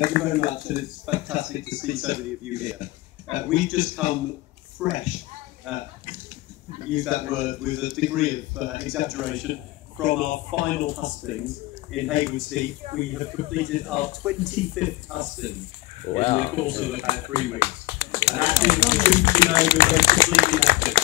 Thank you very much, and it's fantastic to see so many of you here. We've just come fresh, use that word with a degree of exaggeration, from our final hustings in Haywards Heath. We have completed our 25th husting in the course of about 3 weeks. And actually, we're completely active.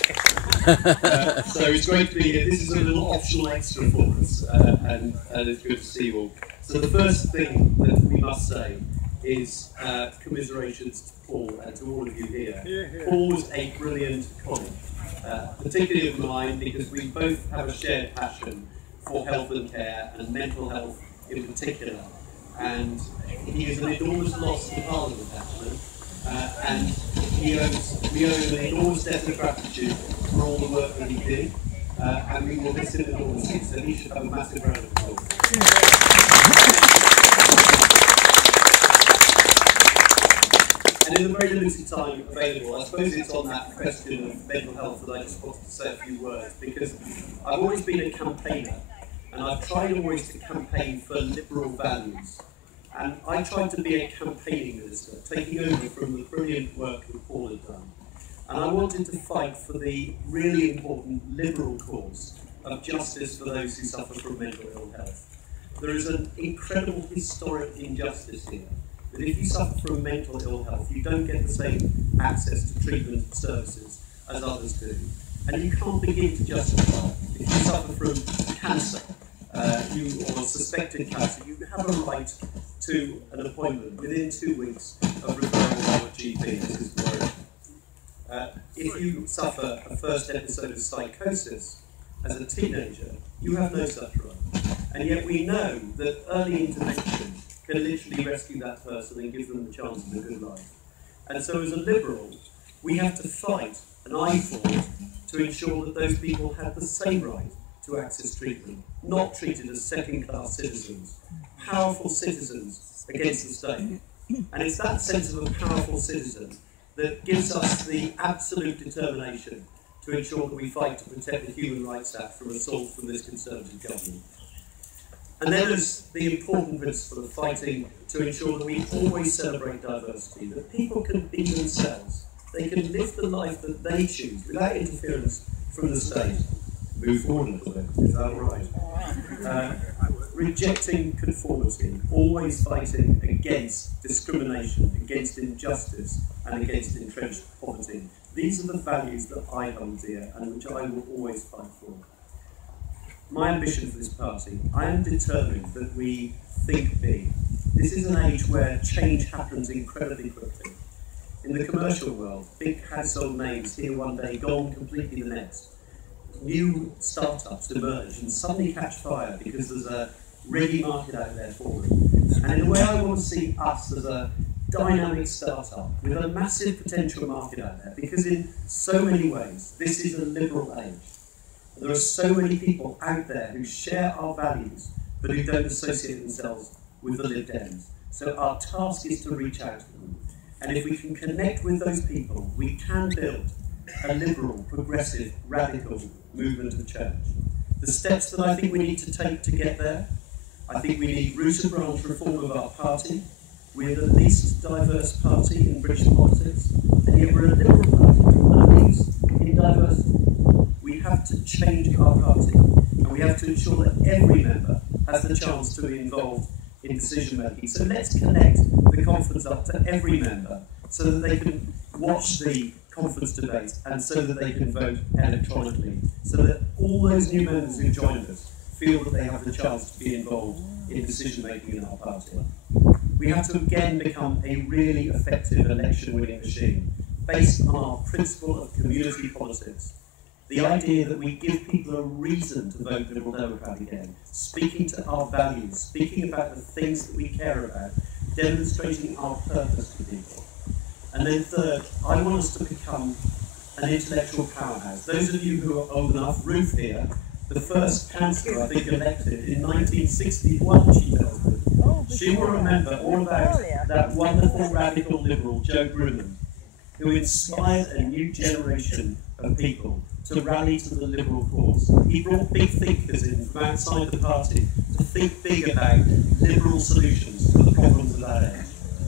So it's great to be here. This is a little optional extra for us, and it's good to see you all. So the first thing that we must say is commiserations to Paul and to all of you here. Paul was a brilliant colleague, particularly of mine, because we both have a shared passion for health and care, and mental health in particular. And he is an enormous loss to Parliament, actually. And we owe him an enormous debt of gratitude for all the work that he did, and we will miss him enormously, so he should have a massive round of applause. And in the very limited time available, I suppose it's on that question of mental health that I just wanted to say a few words, because I've always been a campaigner, and I've tried always to campaign for liberal values. And I tried to be a campaigning minister, taking over from the brilliant work that Paul had done. And I wanted to fight for the really important liberal cause of justice for those who suffer from mental ill health. There is an incredible historic injustice here, that if you suffer from mental ill health, you don't get the same access to treatment and services as others do. And you can't begin to justify it. If you suffer from cancer, or suspected cancer, you have a right to an appointment within 2 weeks of referral to a GP. This is worrying. If you suffer a first episode of psychosis as a teenager, you have no such right. And yet we know that early intervention can literally rescue that person and give them the chance of a good life. And so as a Liberal, we have to fight, and I fought, to ensure that those people have the same right to access treatment, not treated as second-class citizens, powerful citizens against the state. And it's that sense of a powerful citizen that gives us the absolute determination to ensure that we fight to protect the Human Rights Act from assault from this Conservative government. And then there's the important principle of fighting to ensure that we always celebrate diversity, that people can be themselves, they can live the life that they choose without interference from the state. Move forward a little bit, is that right? Rejecting conformity, always fighting against discrimination, against injustice, and against entrenched poverty. These are the values that I hold dear and which I will always fight for. My ambition for this party, I am determined that we think big. This is an age where change happens incredibly quickly. In the commercial world, big household names here one day, gone completely the next. New startups emerge and suddenly catch fire because there's a ready market out there for them. And in a way I want to see us as a dynamic startup with a massive potential market out there, because in so many ways this is a liberal age. There are so many people out there who share our values but who don't associate themselves with the Lib Dems. So our task is to reach out to them. And if we can connect with those people, we can build a liberal, progressive, radical movement of change. The steps that I think we need to take to get there, I think we need root and branch reform of our party. We're the least diverse party in British politics, and yet we're a liberal party, the least in diversity. We have to change our party, and we have to ensure that every member has the chance to be involved in decision making. So let's connect the conference up to every member so that they can watch the conference debate and so that they can vote electronically, so that all those new members who joined us feel that they have the chance to be involved in decision making in our party. We have to again become a really effective election winning machine based on our principle of community politics. The idea that we give people a reason to vote Liberal Democrat again, speaking to our values, speaking about the things that we care about, demonstrating our purpose to people. And then third, I want us to become an intellectual powerhouse. Those of you who are old enough, Ruth here, the first councillor, I think, elected in 1961, she tells me. She will remember all about that wonderful radical liberal, Joe Grumman, who inspired a new generation of people to rally to the liberal cause. He brought big thinkers in from outside the party to think big about liberal solutions to the problems of that age.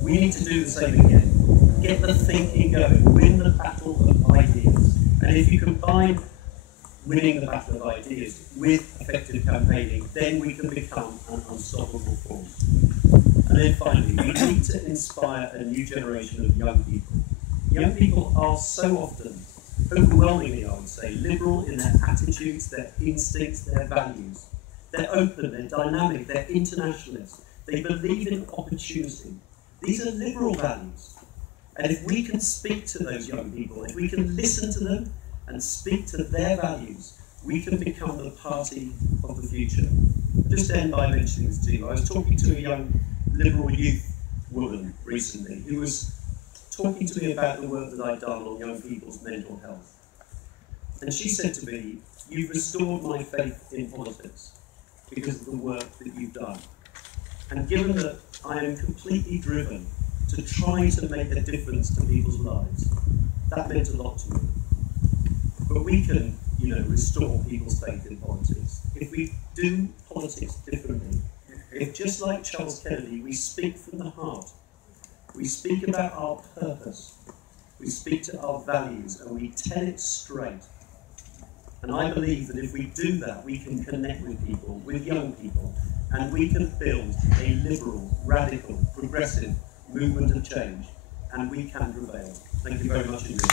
We need to do the same again. Get the thinking going, win the battle of ideas. And if you combine winning the battle of ideas with effective campaigning, then we can become an unstoppable force. And then finally, we need to inspire a new generation of young people. Young people are so often, overwhelmingly I would say, liberal in their attitudes, their instincts, their values. They're open, they're dynamic, they're internationalists. They believe in opportunity. These are liberal values. And if we can speak to those young people, if we can listen to them and speak to their values, we can become the party of the future. Just end by mentioning this to you. I was talking to a young liberal youth woman recently who was talking to me about the work that I'd done on young people's mental health. And she said to me, "You've restored my faith in politics because of the work that you've done. And given that I am completely driven to try to make a difference to people's lives, that meant a lot to me." But we can, restore people's faith in politics if we do politics differently. If, just like Charles Kennedy, we speak from the heart, we speak about our purpose, we speak to our values, and we tell it straight. And I believe that if we do that, we can connect with people, with young people, and we can build a liberal, radical, progressive movement of change, and we can prevail. Thank you very much indeed.